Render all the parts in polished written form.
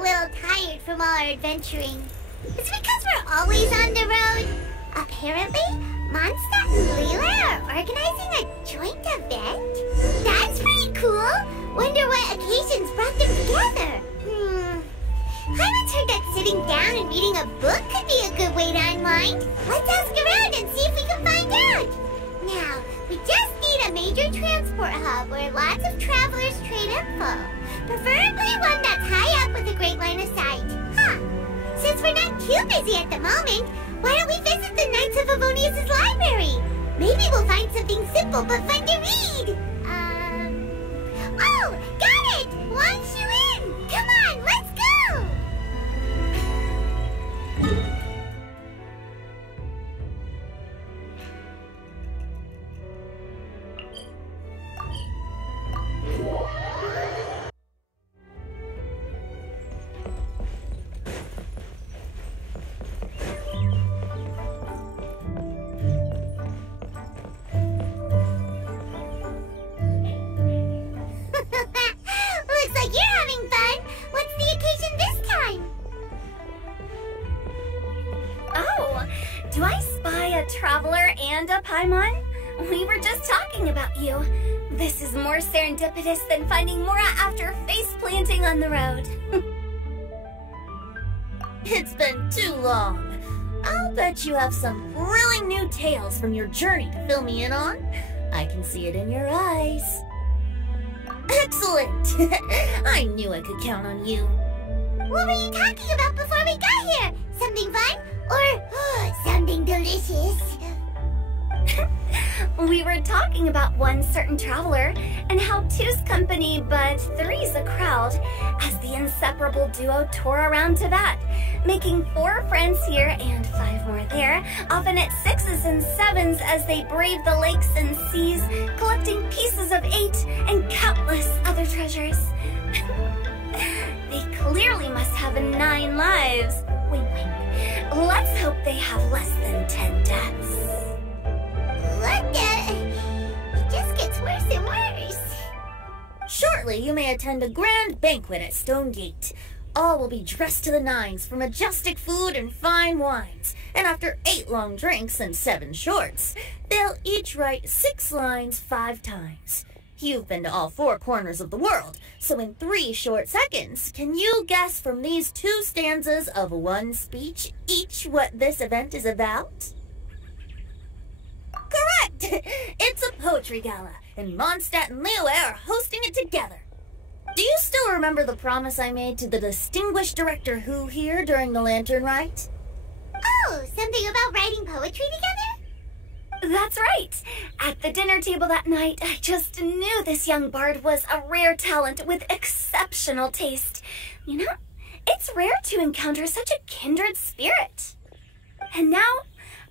a little tired from all our adventuring. It's because we're always on the road. Apparently, Mondstadt and Lila are organizing a joint event. That's pretty cool. Wonder what occasions brought them together. Paimon's heard that sitting down and reading a book could be a good way to unwind. Let's ask around and see if we can find out. Now, we just need a major transport hub where lots of travelers trade info. Preferably one that's high up with a great line of sight. Since we're not too busy at the moment, why don't we visit the Knights of Avonius' library? Maybe we'll find something simple but fun to read. Oh, got it! Wangshu in! Come on, let's go! Looks like you're having fun. What's the occasion this time? Oh, do I spy a traveler and a Paimon? We were just talking about you. This is more serendipitous than finding Mora after face planting on the road. It's been too long. I'll bet you have some thrilling new tales from your journey to fill me in on. I can see it in your eyes. Excellent! I knew I could count on you. What were you talking about before we got here? Something fun? Or something delicious? We were talking about one certain traveler and how two's company but three's a crowd as the inseparable duo tour around Teyvat, making 4 friends here and 5 more there, often at 6s and 7s as they brave the lakes and seas, collecting pieces of 8 and countless other treasures. They clearly must have 9 lives. Wink, wink. Let's hope they have less than 10 deaths. What the? It just gets worse and worse. Shortly, you may attend a grand banquet at Stone Gate. All will be dressed to the nines for majestic food and fine wines. And after 8 long drinks and 7 shorts, they'll each write 6 lines 5 times. You've been to all 4 corners of the world, so in 3 short seconds, can you guess from these 2 stanzas of 1 speech each what this event is about? Correct! It's a poetry gala, and Mondstadt and Liyue are hosting it together. Do you still remember the promise I made to the distinguished director Hu here during the lantern rite? Oh, something about writing poetry together? That's right. At the dinner table that night, I just knew this young bard was a rare talent with exceptional taste. You know, it's rare to encounter such a kindred spirit. And now,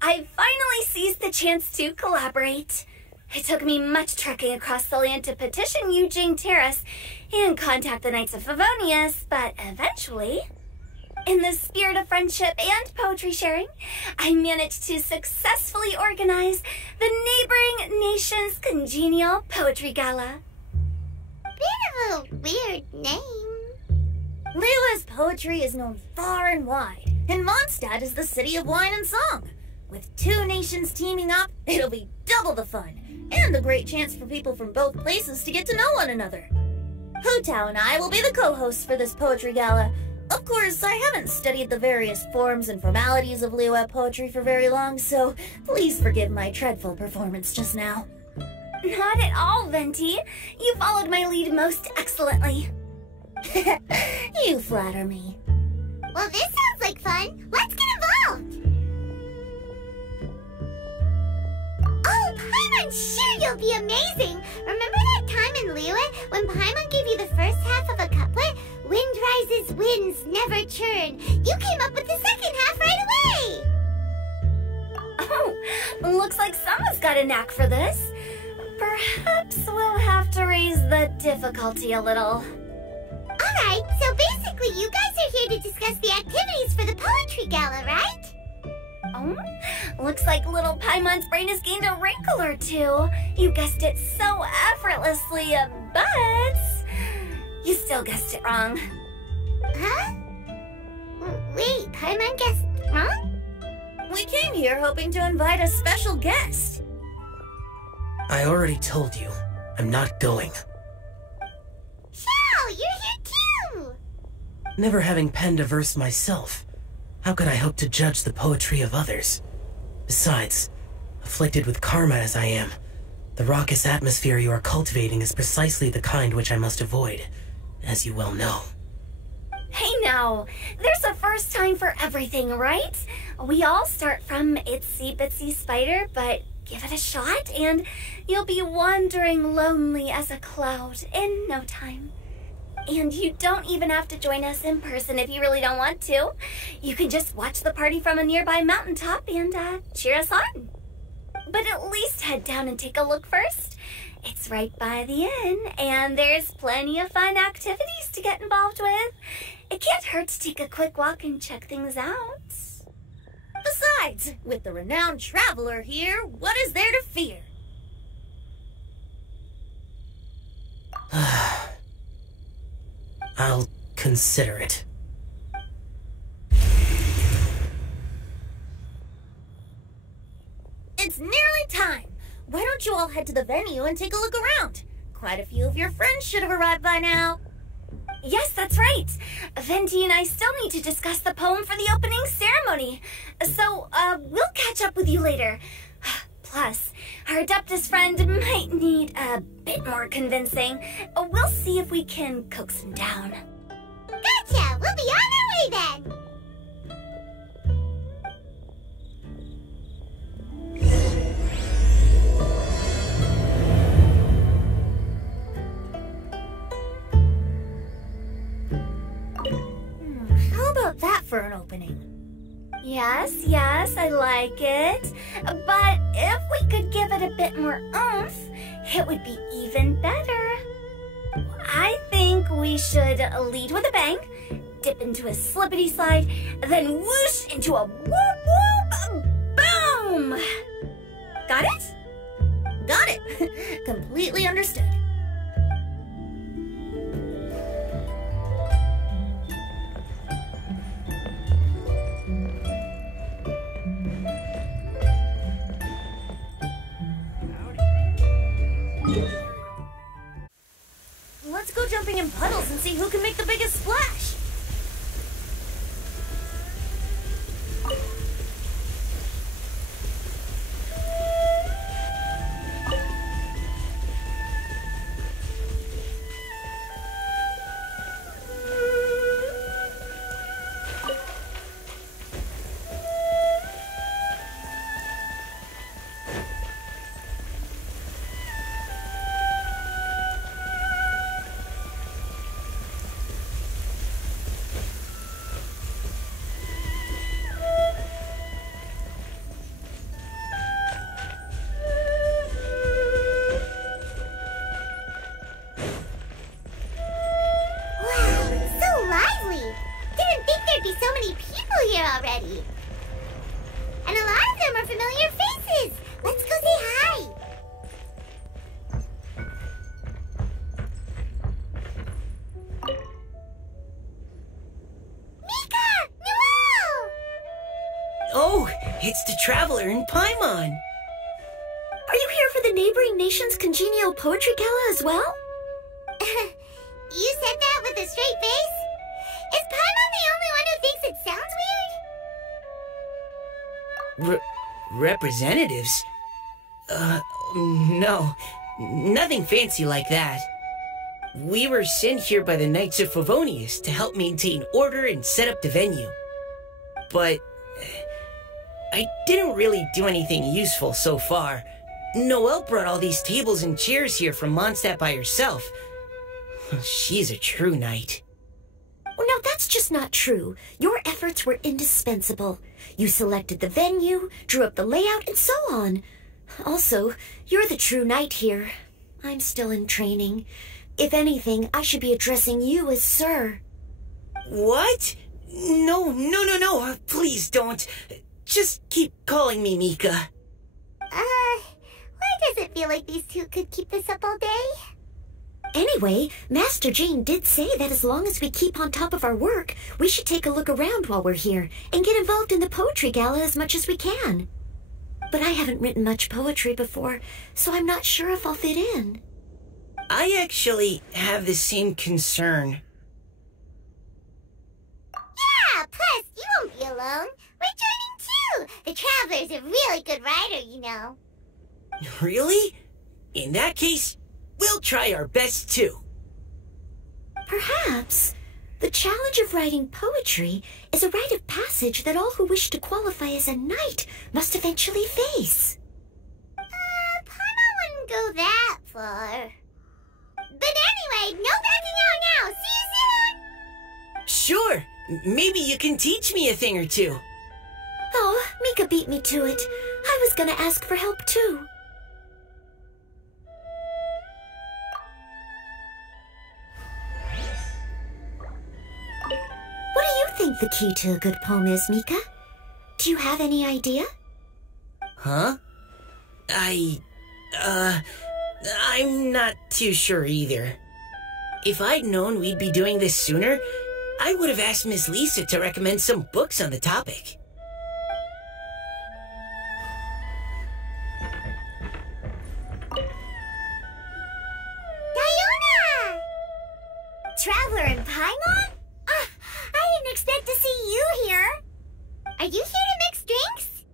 I finally seized the chance to collaborate. It took me much trekking across the land to petition Eugene Terrace and contact the Knights of Favonius, but eventually, in the spirit of friendship and poetry sharing, I managed to successfully organize the neighboring nation's congenial poetry gala. Bit of a weird name. Liyue's poetry is known far and wide, and Mondstadt is the city of wine and song. With 2 nations teaming up, it'll be double the fun, and a great chance for people from both places to get to know one another. Hu Tao and I will be the co-hosts for this poetry gala. Of course, I haven't studied the various forms and formalities of Liyue poetry for very long, so please forgive my dreadful performance just now. Not at all, Venti. You followed my lead most excellently. You flatter me. Well, this sounds like fun. Let's get involved. Oh, Paimon, sure you'll be amazing. Remember that time in Liyue when Paimon gave you the first half of a couplet? Wind rises, winds never churn. You came up with the second half right away. Oh, looks like someone's got a knack for this. Perhaps we'll have to raise the difficulty a little. Alright, so basically you guys are here to discuss the activities for the poetry gala, right? Oh, looks like little Paimon's brain has gained a wrinkle or 2. You guessed it so effortlessly, but you still guessed it wrong. Huh? Wait, Paimon guessed wrong? We came here hoping to invite a special guest. I already told you, I'm not going. Xiao, you're here too! Never having penned a verse myself, how could I hope to judge the poetry of others? Besides, afflicted with karma as I am, the raucous atmosphere you are cultivating is precisely the kind which I must avoid, as you well know. Hey now, there's a first time for everything, right? We all start from itsy bitsy spider, but give it a shot and you'll be wandering lonely as a cloud in no time. And you don't even have to join us in person if you really don't want to. You can just watch the party from a nearby mountaintop and cheer us on. But at least head down and take a look first. It's right by the inn, and there's plenty of fun activities to get involved with. It can't hurt to take a quick walk and check things out. Besides, with the renowned traveler here, what is there to fear? I'll consider it. It's nearly time. Why don't you all head to the venue and take a look around? Quite a few of your friends should have arrived by now. Yes, that's right. Venti and I still need to discuss the poem for the opening ceremony. So, we'll catch up with you later. Plus, our Adeptus friend might need a bit more convincing. We'll see if we can coax him down. Gotcha! We'll be on our way then! How about that for an opening? Yes, I like it. But if we could give it a bit more oomph, it would be even better. I think we should lead with a bang, dip into a slippity slide, then whoosh into a whoop whoop boom! Got it? Got it. Completely understood. Let's go jumping in puddles and see who can make the biggest splash. Already. And a lot of them are familiar faces. Let's go say hi. Mika! Noel! Oh, it's the traveler in Paimon. Are you here for the neighboring nation's congenial poetry gala as well? You said that with a straight face? Is Paimon the only one who thinks it sounds weird? Representatives? No. Nothing fancy like that. We were sent here by the Knights of Favonius to help maintain order and set up the venue. But I didn't really do anything useful so far. Noelle brought all these tables and chairs here from Mondstadt by herself. She's a true knight. Oh, no, that's just not true. Your efforts were indispensable. You selected the venue, drew up the layout, and so on. Also, you're the true knight here. I'm still in training. If anything, I should be addressing you as sir. What? No. Please don't. Just keep calling me Mika. Why does it feel like these two could keep this up all day? Any Anyway, Master Jane did say that as long as we keep on top of our work, we should take a look around while we're here and get involved in the poetry gala as much as we can. But I haven't written much poetry before, so I'm not sure if I'll fit in. I actually have the same concern. Yeah, plus you won't be alone. We're joining too. The Traveler's a really good writer, you know. Really? In that case, we'll try our best too. Perhaps the challenge of writing poetry is a rite of passage that all who wish to qualify as a knight must eventually face. Paimon wouldn't go that far. But anyway, no backing out now. See you soon! Sure, maybe you can teach me a thing or two. Oh, Mika beat me to it. I was gonna ask for help too. What do you think the key to a good poem is, Mika? Do you have any idea? Huh? I'm not too sure either. If I'd known we'd be doing this sooner, I would have asked Miss Lisa to recommend some books on the topic. Diona! Traveler and Paimon? I didn't expect to see you here. Are you here to mix drinks?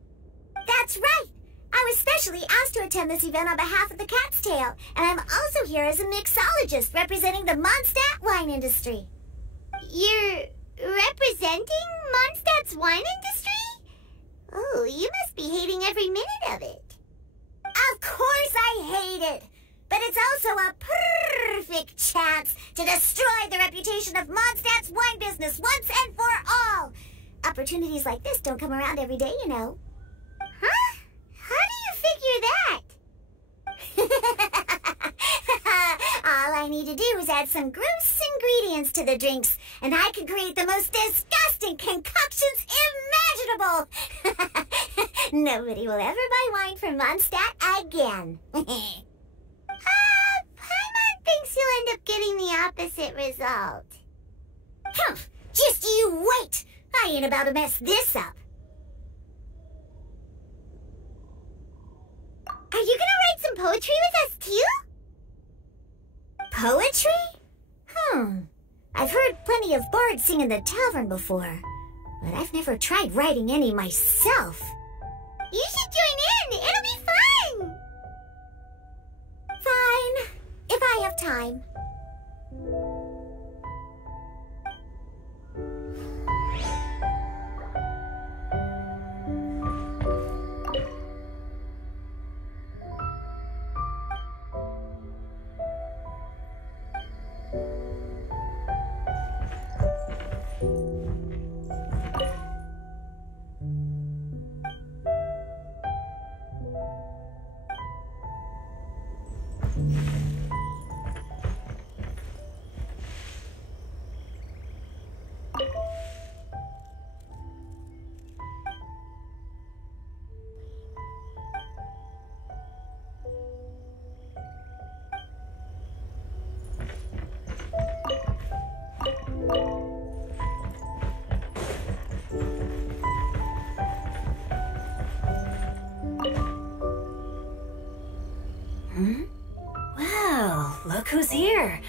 That's right. I was specially asked to attend this event on behalf of the Cat's Tail, and I'm also here as a mixologist representing the Mondstadt wine industry. You're representing Mondstadt's wine industry? Oh, you must be hating every minute of it. Of course I hate it, but it's also a perfect chance to destroy the reputation of Mondstadt's wine business once and for all. Opportunities like this don't come around every day, you know. Huh? How do you figure that? All I need to do is add some gross ingredients to the drinks, and I can create the most disgusting concoctions imaginable. Nobody will ever buy wine from Mondstadt again. Paimon thinks you'll end up getting the opposite result. Just you wait. I ain't about to mess this up. Are you gonna write some poetry with us too? Poetry? I've heard plenty of bards sing in the tavern before, but I've never tried writing any myself. You should join in. It'll be fun. Fine, if I have time. Well, look who's here.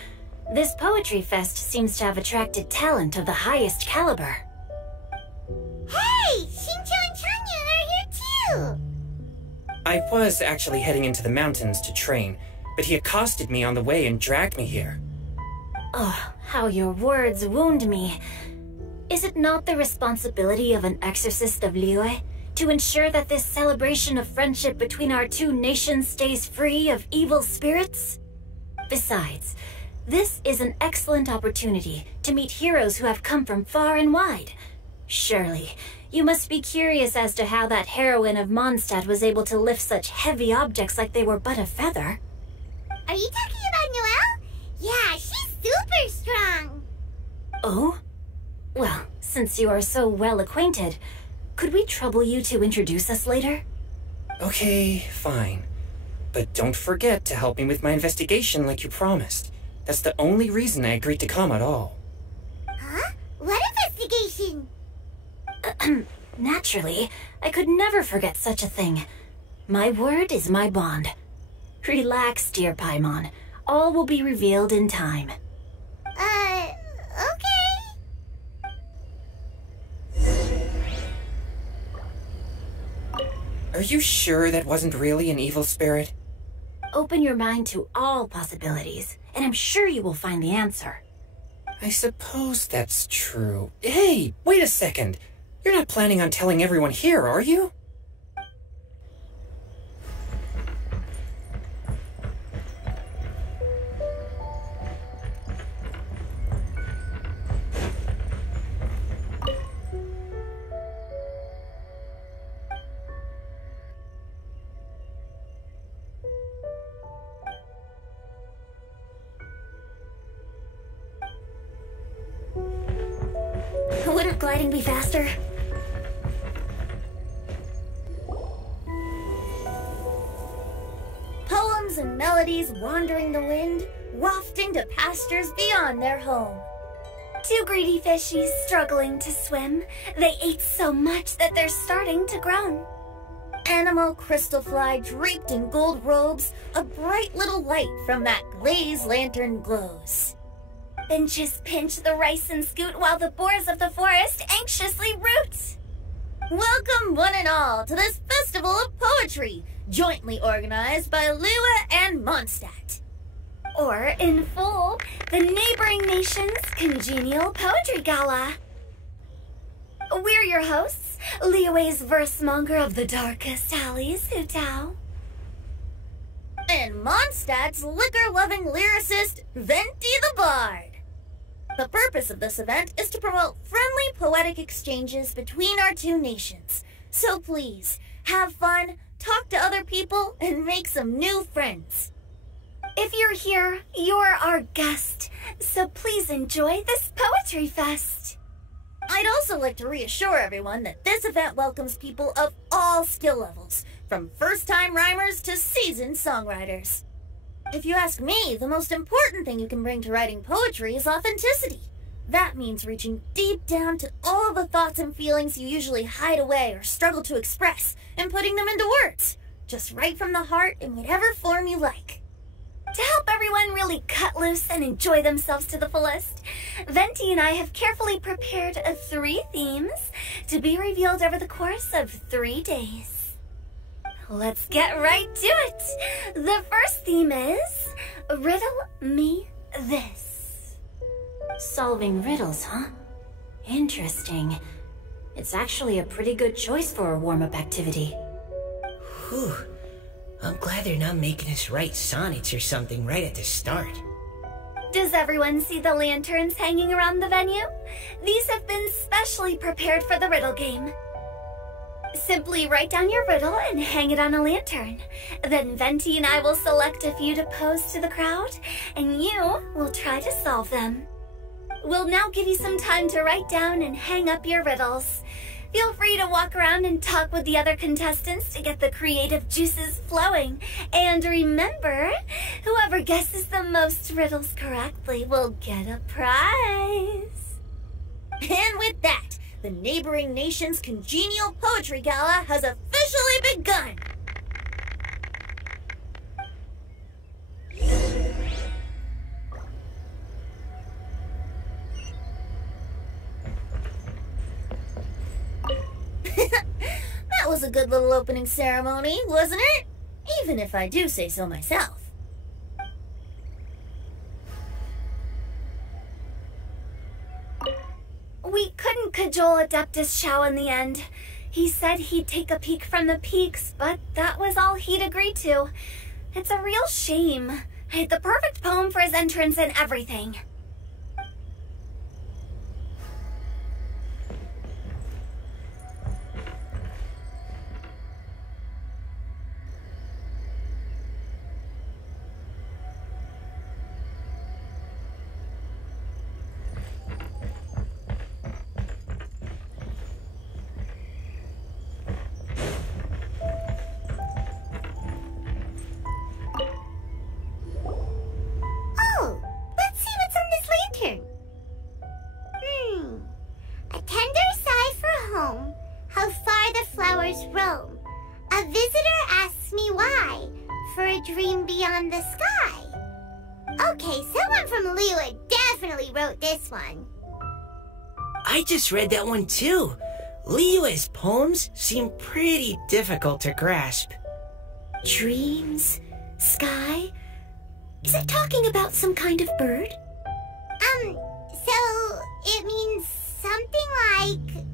This poetry fest seems to have attracted talent of the highest caliber. Hey, Xingqiu and Chongyun are here too. I was actually heading into the mountains to train, but he accosted me on the way and dragged me here. Oh, how your words wound me. Is it not the responsibility of an exorcist of Liyue to ensure that this celebration of friendship between our two nations stays free of evil spirits? Besides, this is an excellent opportunity to meet heroes who have come from far and wide. Surely, you must be curious as to how that heroine of Mondstadt was able to lift such heavy objects like they were but a feather. Are you talking about Noelle? Yeah, she's super strong. Oh? Well, since you are so well acquainted, could we trouble you to introduce us later? Okay, fine. But don't forget to help me with my investigation like you promised. That's the only reason I agreed to come at all. Huh? What investigation? Naturally, I could never forget such a thing. My word is my bond. Relax, dear Paimon. All will be revealed in time. Okay. Are you sure that wasn't really an evil spirit? Open your mind to all possibilities, and I'm sure you will find the answer. I suppose that's true. Hey, wait a second. You're not planning on telling everyone here, are you? Wouldn't gliding be faster? Poems and melodies wandering the wind, wafting to pastures beyond their home. Two greedy fishies struggling to swim. They ate so much that they're starting to groan. Animal crystal fly draped in gold robes, a bright little light from that glazed lantern glows. Benches pinch the rice and scoot while the boars of the forest anxiously root. Welcome one and all to this festival of poetry, jointly organized by Lua and Mondstadt. Or, in full, the neighboring nation's congenial poetry gala. We're your hosts, Liyue's verse-monger of the darkest alleys, Hutao. And Mondstadt's liquor-loving lyricist, Venti the Bard. The purpose of this event is to promote friendly poetic exchanges between our two nations. So please, have fun, talk to other people, and make some new friends. If you're here, you're our guest, so please enjoy this poetry fest. I'd also like to reassure everyone that this event welcomes people of all skill levels, from first-time rhymers to seasoned songwriters. If you ask me, the most important thing you can bring to writing poetry is authenticity. That means reaching deep down to all the thoughts and feelings you usually hide away or struggle to express, and putting them into words, just right from the heart in whatever form you like. To help everyone really cut loose and enjoy themselves to the fullest, Venti and I have carefully prepared 3 themes to be revealed over the course of 3 days. Let's get right to it. The first theme is Riddle Me This. Solving riddles, huh? Interesting. It's actually a pretty good choice for a warm-up activity. Whew. I'm glad they're not making us write sonnets or something right at the start. Does everyone see the lanterns hanging around the venue? These have been specially prepared for the riddle game. Simply write down your riddle and hang it on a lantern. Then Venti and I will select a few to pose to the crowd, and you will try to solve them. We'll now give you some time to write down and hang up your riddles. Feel free to walk around and talk with the other contestants to get the creative juices flowing. And remember, whoever guesses the most riddles correctly will get a prize. And with that, the neighboring nation's congenial poetry gala has officially begun. That was a good little opening ceremony, wasn't it? Even if I do say so myself. We couldn't cajole Adeptus Shao in the end. He said he'd take a peek from the peaks, but that was all he'd agreed to. It's a real shame. I had the perfect poem for his entrance and everything. on the sky. Okay, someone from Liyue definitely wrote this one. I just read that one too. Liyue's poems seem pretty difficult to grasp. Dreams? Sky? Is it talking about some kind of bird? So it means something like,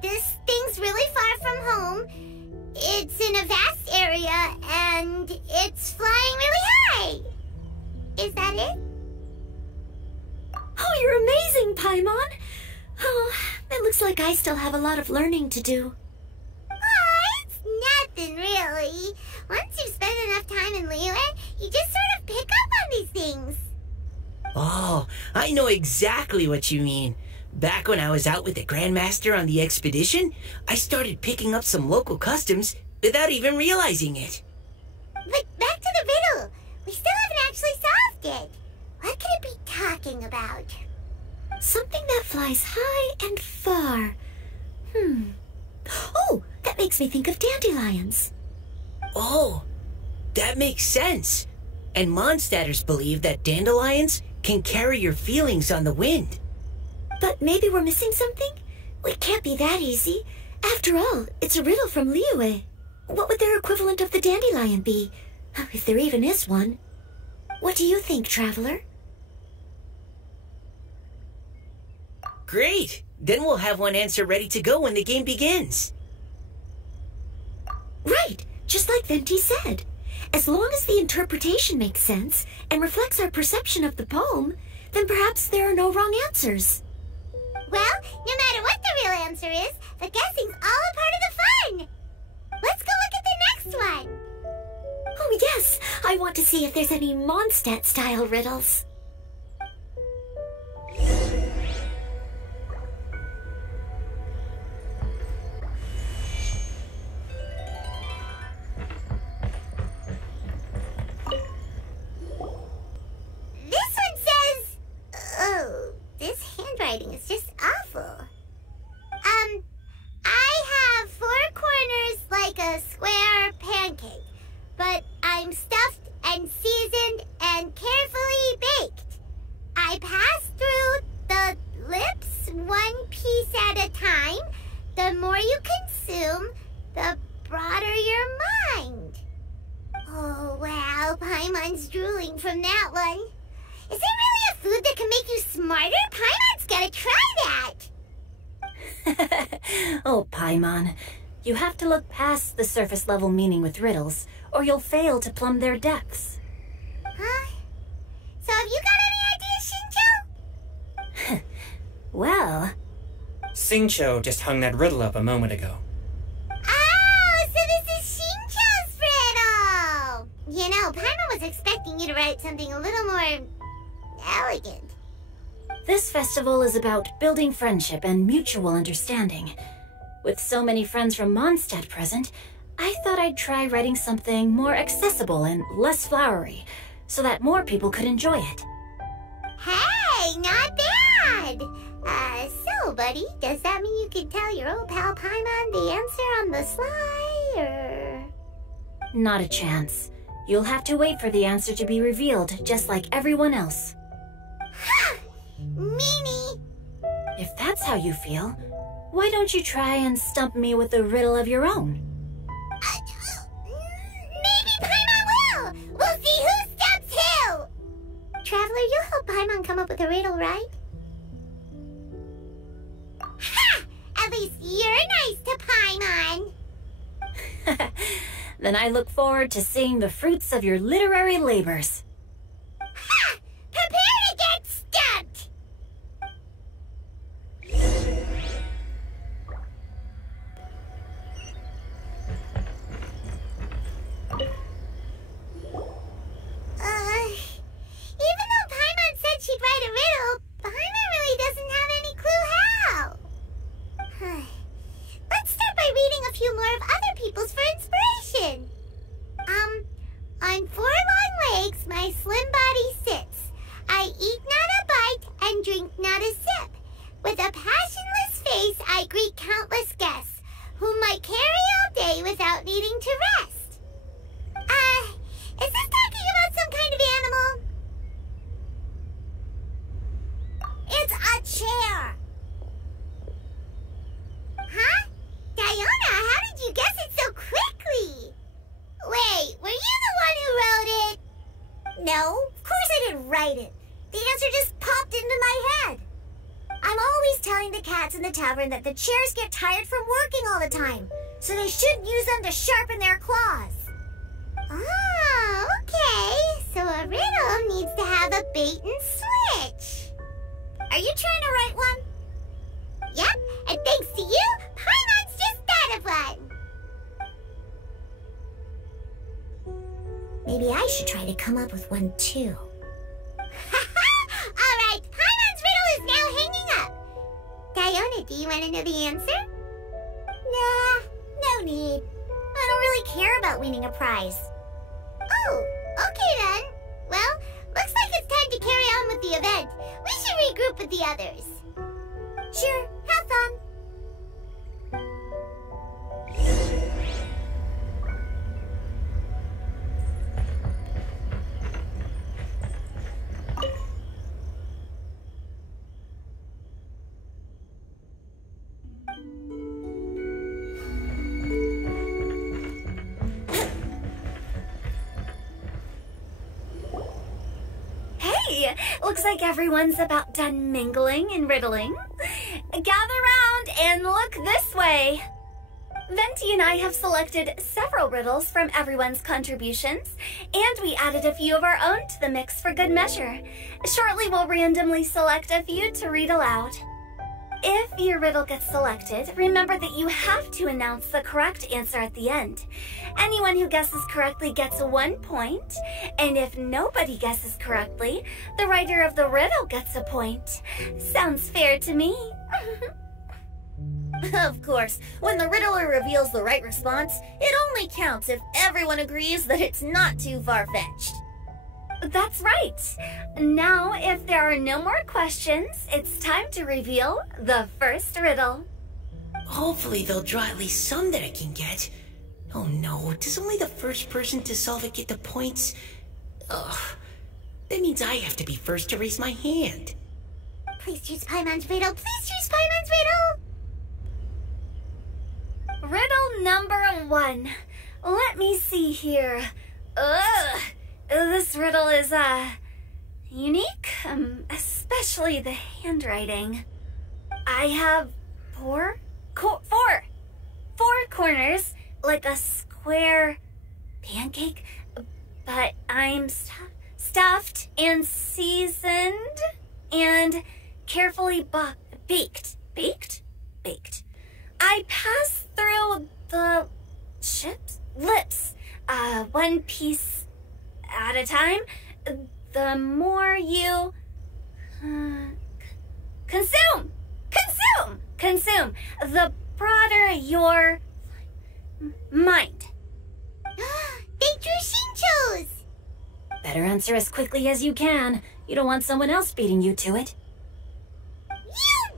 this thing's really far from home. It's in a vast area, and it's flying really high. Is that it? Oh, you're amazing, Paimon! Oh, it looks like I still have a lot of learning to do. Oh, it's nothing really. Once you've spent enough time in Liyue, you just sort of pick up on these things. Oh, I know exactly what you mean. Back when I was out with the Grandmaster on the expedition, I started picking up some local customs without even realizing it. But back to the riddle. We still haven't actually solved it. What could it be talking about? Something that flies high and far. Oh, that makes me think of dandelions. Oh, that makes sense. And Mondstadters believe that dandelions can carry your feelings on the wind. But maybe we're missing something? It can't be that easy. After all, it's a riddle from Liyue. What would their equivalent of the dandelion be? If there even is one. What do you think, Traveler? Great! Then we'll have one answer ready to go when the game begins. Right, just like Venti said. As long as the interpretation makes sense and reflects our perception of the poem, then perhaps there are no wrong answers. Well, no matter what the real answer is, the guessing's all a part of the fun. Let's go look at the next one. Oh yes, I want to see if there's any Mondstadt-style riddles. This one says... Oh, this handwriting is just awful. I have 4 corners like a square pancake, but I'm stuffed and seasoned and carefully baked. I pass through the lips 1 piece at a time. The more you consume, the broader your mind. Oh, wow, Paimon's drooling from that one. Is there really a food that can make you smarter? Paimon's gotta try that! Oh, Paimon. You have to look past the surface-level meaning with riddles, or you'll fail to plumb their depths. Huh? So have you got any ideas, Xingqiu? Well... Xingqiu just hung that riddle up a moment ago. Oh, so this is Xingqiu's riddle! You know, Paimon was expecting you to write something a little more... elegant. This festival is about building friendship and mutual understanding. With so many friends from Mondstadt present, I thought I'd try writing something more accessible and less flowery, so that more people could enjoy it. Hey, not bad! So, buddy, does that mean you can tell your old pal Paimon the answer on the sly, or...? Not a chance. You'll have to wait for the answer to be revealed, just like everyone else. Ha! Meanie! If that's how you feel, why don't you try and stump me with a riddle of your own? Maybe Paimon will! We'll see who stumps who! Traveler, you'll help Paimon come up with a riddle, right? Ha! At least you're nice to Paimon! Then I look forward to seeing the fruits of your literary labors. Ha! Prepare to get stumped! Even though Paimon said she'd write a riddle, Paimon really doesn't have any clue how. Let's start by reading a few more of other people's for inspiration. On 4 long legs, my chair. Huh? Diona, how did you guess it so quickly? Wait, were you the one who wrote it? No, of course I didn't write it. The answer just popped into my head. I'm always telling the cats in the tavern that the chairs get tired from working all the time, so they shouldn't use them to sharpen their claws. Oh, okay. So a riddle needs to have a bait and switch. Are you trying to write one? Yep, and thanks to you, Paimon's just thought of one. Maybe I should try to come up with one too. Alright, Paimon's riddle is now hanging up. Diona, do you want to know the answer? Nah, no need. I don't really care about winning a prize. Oh, okay then. Well, looks like it's time to carry on with the event. We should regroup with the others. Sure, have fun. Looks like everyone's about done mingling and riddling. Gather round and look this way. Venti and I have selected several riddles from everyone's contributions, and we added a few of our own to the mix for good measure. Shortly, we'll randomly select a few to read aloud. If your riddle gets selected, remember that you have to announce the correct answer at the end. Anyone who guesses correctly gets 1 point, and if nobody guesses correctly, the writer of the riddle gets a point. Sounds fair to me. Of course, when the riddler reveals the right response, it only counts if everyone agrees that it's not too far-fetched. That's right. Now, if there are no more questions, it's time to reveal the first riddle. Hopefully they'll draw at least some that I can get. Oh no, does only the first person to solve it get the points? Ugh, that means I have to be first to raise my hand. Please choose Paimon's riddle. Please choose Paimon's riddle. Riddle number 1. Let me see here. Ugh. This riddle is, unique, especially the handwriting. I have four corners, like a square pancake, but I'm stuffed and seasoned and carefully baked. I pass through the lips, one piece at a time. The more you consume, the broader your mind. They drew Xingqiu's! Better answer as quickly as you can. You don't want someone else beating you to it. You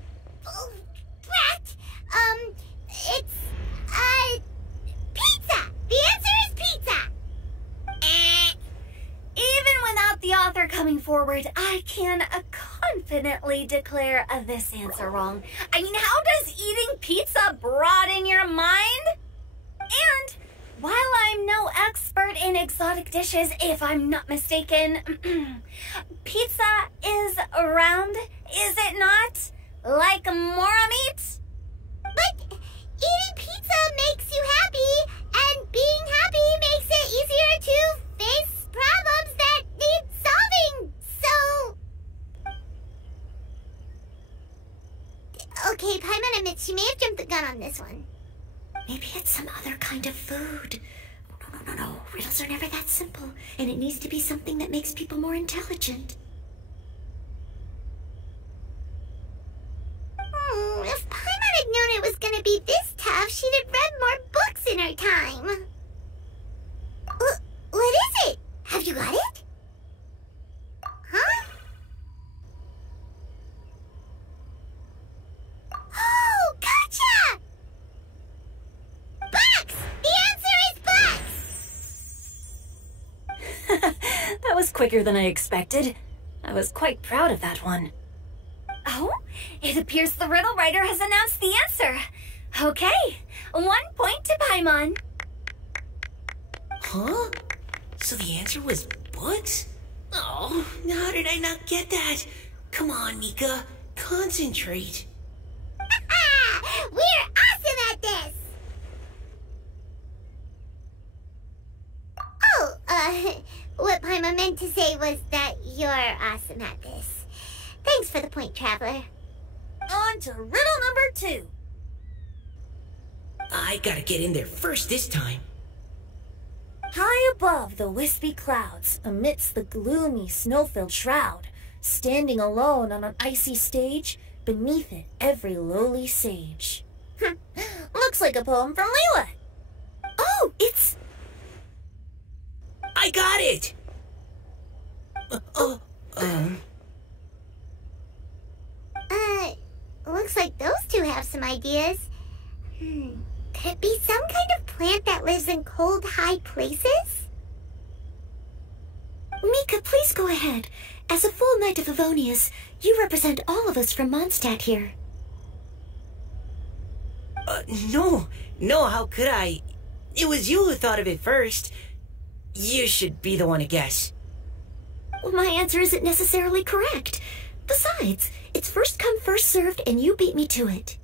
brat! It's pizza! The answer is pizza! Even without the author coming forward, I can confidently declare this answer wrong. I mean, how does eating pizza broaden your mind? And while I'm no expert in exotic dishes, if I'm not mistaken, pizza is round, is it not? Like mora meat? But eating pizza makes you happy, and being happy makes it easier to face problems that need solving, so... Okay, Paimon admits she may have jumped the gun on this one. Maybe it's some other kind of food. No. Riddles are never that simple, and it needs to be something that makes people more intelligent. If Paimon had known it was gonna be this tough, she'd have read more books in her time. What is it? Have you got it? Huh? Oh, gotcha! Bucks! The answer is bucks! That was quicker than I expected. I was quite proud of that one. Oh, it appears the riddle writer has announced the answer. Okay, 1 point to Paimon. Huh? So the answer was books? Oh, how did I not get that? Come on, Nika, concentrate. We're awesome at this! Oh, what Paimon meant to say was that you're awesome at this. Thanks for the point, Traveler. On to riddle number 2. I gotta get in there first this time. High above the wispy clouds, amidst the gloomy snow-filled shroud, standing alone on an icy stage, beneath it every lowly sage. Looks like a poem from Liyue. Oh, it's... I got it! Looks like those two have some ideas. Could it be some kind of plant that lives in cold, high places? Mika, please go ahead. As a full knight of Favonius, you represent all of us from Mondstadt here. No, how could I? It was you who thought of it first. You should be the one to guess. Well, my answer isn't necessarily correct. Besides, it's first come, first served, and you beat me to it.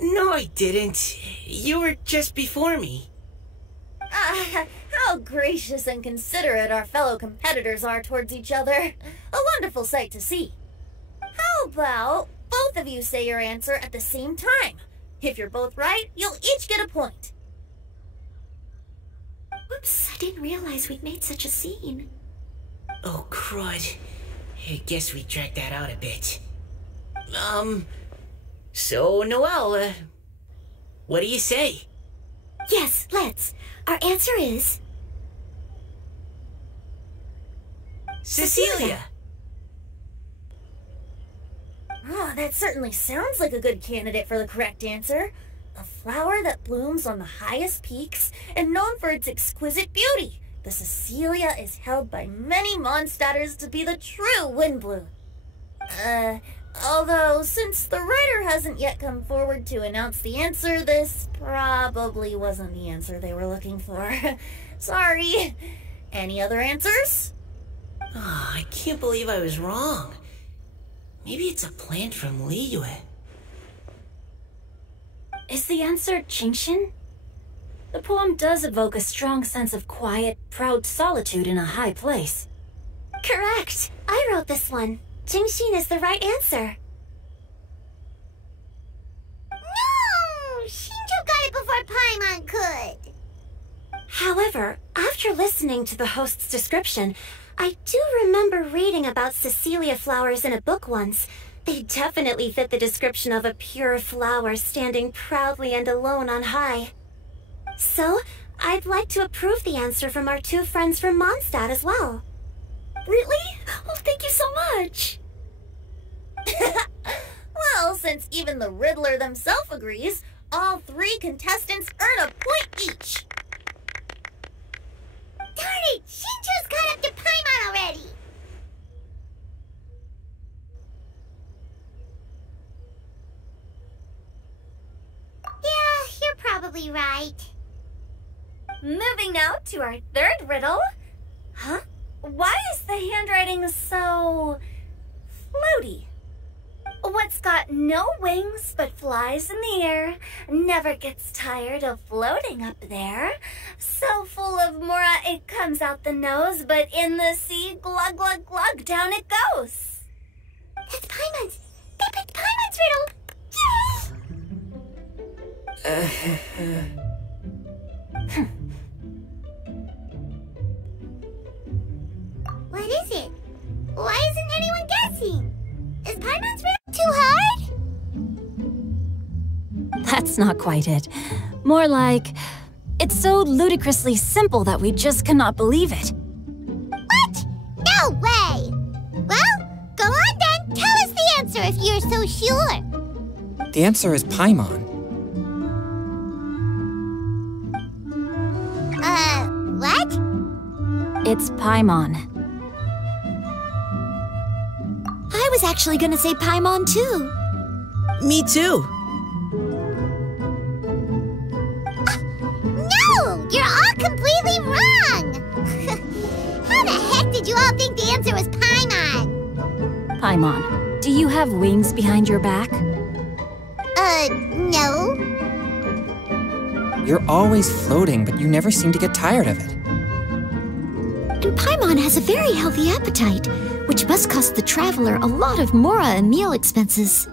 No, I didn't. You were just before me. How gracious and considerate our fellow competitors are towards each other. A wonderful sight to see. How about both of you say your answer at the same time? If you're both right, you'll each get a point. Whoops, I didn't realize we'd made such a scene. Oh, crud. I guess we dragged that out a bit. So, Noelle, what do you say? Yes, let's. Our answer is... Cecilia! Oh, that certainly sounds like a good candidate for the correct answer. A flower that blooms on the highest peaks and known for its exquisite beauty. The Cecilia is held by many Mondstadters to be the true windbloom. Although, since the writer hasn't yet come forward to announce the answer, this probably wasn't the answer they were looking for. Sorry. Any other answers? Oh, I can't believe I was wrong. Maybe it's a plant from Liyue. Is the answer Xingqiu? The poem does evoke a strong sense of quiet, proud solitude in a high place. Correct. I wrote this one. Xingqiu is the right answer. No! Xingqiu got it before Paimon could. However, after listening to the host's description, I do remember reading about Cecilia flowers in a book once. They definitely fit the description of a pure flower standing proudly and alone on high. So, I'd like to approve the answer from our two friends from Mondstadt as well. Really? Oh, thank you so much. Well, since even the Riddler themselves agrees, all 3 contestants earn a point each. Darn it! Xingqiu's caught up to Paimon already! Yeah, you're probably right. Moving now to our third riddle. Huh? Why is the handwriting so... floaty? What's got no wings but flies in the air, never gets tired of floating up there, so full of mora it comes out the nose, but in the sea, glug glug glug, down it goes. That's Paimon's! They picked Paimon's riddle! Yay! What is it? Why isn't anyone guessing? Is Paimon's riddle too hard? That's not quite it. More like, it's so ludicrously simple that we just cannot believe it. What? No way! Well, go on then. Tell us the answer if you're so sure. The answer is Paimon. What? It's Paimon. I was actually gonna say Paimon too. Me too. No! You're all completely wrong! How the heck did you all think the answer was Paimon? Paimon, do you have wings behind your back? No. You're always floating, but you never seem to get tired of it. And Paimon has a very healthy appetite, which must cost the traveler a lot of mora and meal expenses.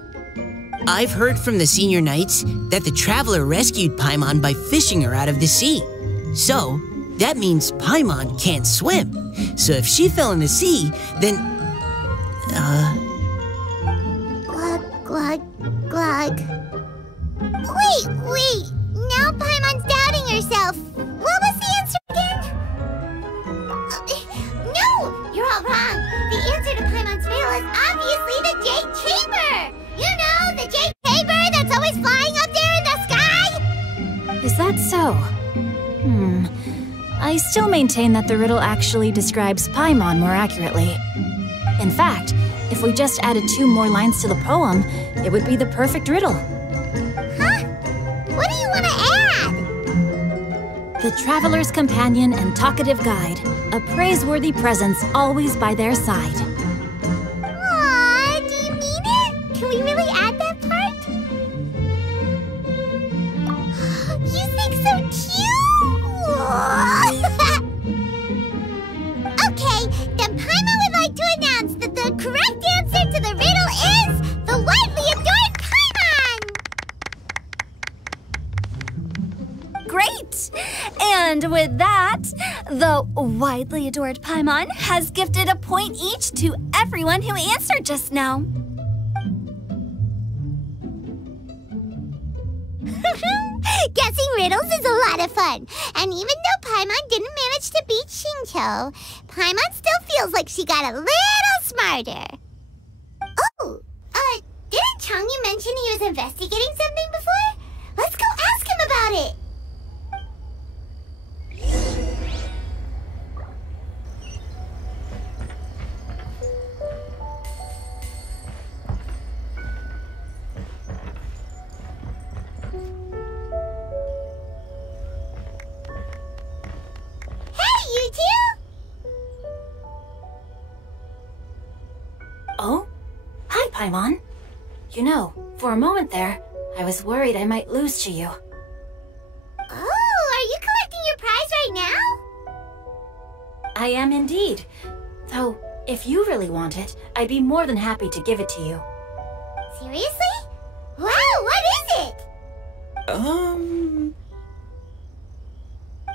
I've heard from the senior knights that the traveler rescued Paimon by fishing her out of the sea. So, that means Paimon can't swim. So if she fell in the sea, then... Glug, glug, glug. Wait! Now Paimon's doubting herself. What was the answer again? No! You're all wrong. The answer to Paimon's veil is obviously the Jade Chamber! You know, the Jade Chamber that's always flying up there in the sky? Is that so? I still maintain that the riddle actually describes Paimon more accurately. In fact, if we just added 2 more lines to the poem, it would be the perfect riddle. Huh? What do you want to add? The traveler's companion and talkative guide, a praiseworthy presence always by their side. Aw, do you mean it? Can we really add that part? You think so cute? Okay, then Paimon would like to announce that the correct answer to the riddle is the widely adored Paimon! Great! And with that, the widely adored Paimon has gifted a point each to everyone who answered just now. Guessing riddles is a lot of fun. And even though Paimon didn't manage to beat Xingqiu, Paimon still feels like she got a little smarter. Oh, didn't Chongyun mention he was investigating something before? Let's go ask him about it. You two? Oh? Hi, Paimon. You know, for a moment there, I was worried I might lose to you. Oh, are you collecting your prize right now? I am indeed. Though, if you really want it, I'd be more than happy to give it to you. Seriously? Wow, what is it?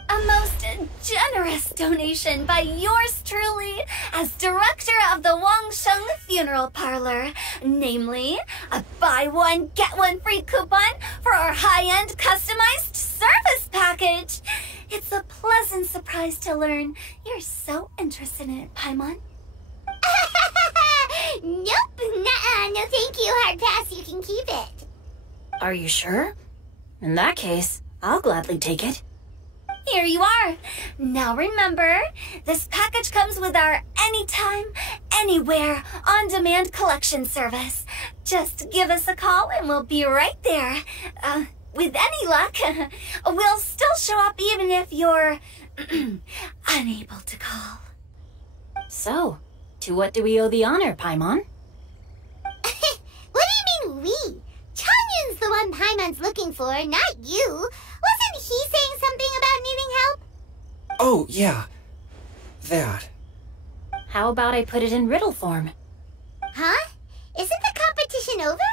A most generous donation by yours truly as director of the Wangshu Funeral Parlor. Namely, a buy one, get one free coupon for our high-end customized service package. It's a pleasant surprise to learn you're so interested in it, Paimon. Nope, nuh-uh, no thank you, hard pass, you can keep it. Are you sure? In that case, I'll gladly take it. Here you are. Now remember, this package comes with our anytime, anywhere, on-demand collection service. Just give us a call and we'll be right there. With any luck, we'll still show up even if you're unable to call. So, to what do we owe the honor, Paimon? What do you mean we? Chongyun's the one Paimon's looking for, not you. Wasn't he saying something about needing help? Oh, yeah. That. How about I put it in riddle form? Huh? Isn't the competition over?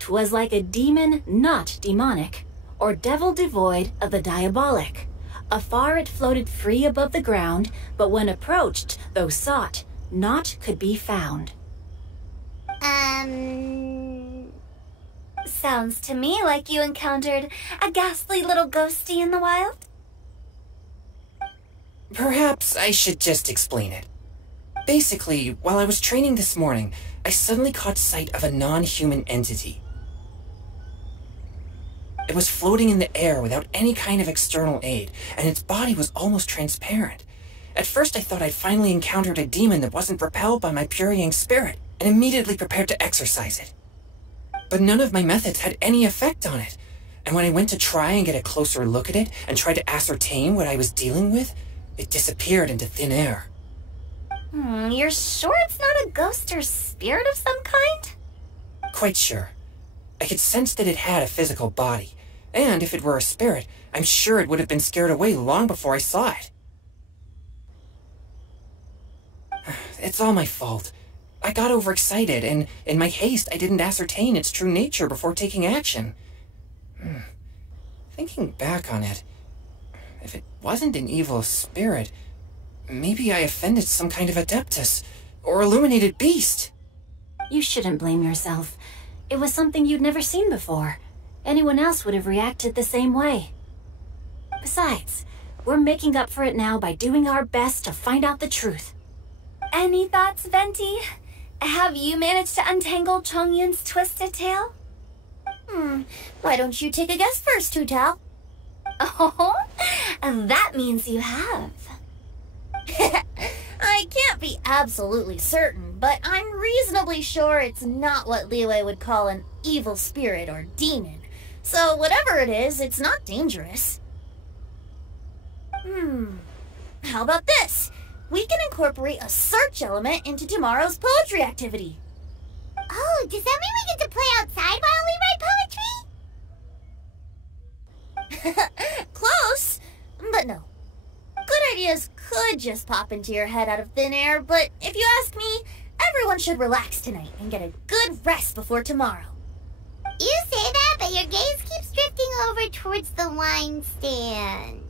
'Twas like a demon not demonic, or devil devoid of the diabolic. Afar it floated free above the ground, but when approached, though sought, naught could be found. Sounds to me like you encountered a ghastly little ghostie in the wild. Perhaps I should just explain it. Basically, while I was training this morning, I suddenly caught sight of a non-human entity. It was floating in the air without any kind of external aid, and its body was almost transparent. At first I thought I'd finally encountered a demon that wasn't repelled by my purifying spirit, and immediately prepared to exorcise it. But none of my methods had any effect on it, and when I went to try and get a closer look at it and try to ascertain what I was dealing with, it disappeared into thin air. You're sure it's not a ghost or spirit of some kind? Quite sure. I could sense that it had a physical body, and if it were a spirit, I'm sure it would have been scared away long before I saw it. It's all my fault. I got overexcited, and in my haste, I didn't ascertain its true nature before taking action. Thinking back on it, if it wasn't an evil spirit, maybe I offended some kind of adeptus, or illuminated beast. You shouldn't blame yourself. It was something you'd never seen before. Anyone else would have reacted the same way. Besides, we're making up for it now by doing our best to find out the truth. Any thoughts, Venti? Have you managed to untangle Chongyun's twisted tail? Why don't you take a guess first, Tutal? Oh, that means you have. I can't be absolutely certain, but I'm reasonably sure it's not what Liyue would call an evil spirit or demon. So whatever it is, it's not dangerous. How about this? We can incorporate a search element into tomorrow's poetry activity. Oh, does that mean we get to play outside while we write poetry? Close, but no. Good ideas could just pop into your head out of thin air, but if you ask me, everyone should relax tonight and get a good rest before tomorrow. You say that, but your gaze keeps drifting over towards the wine stand.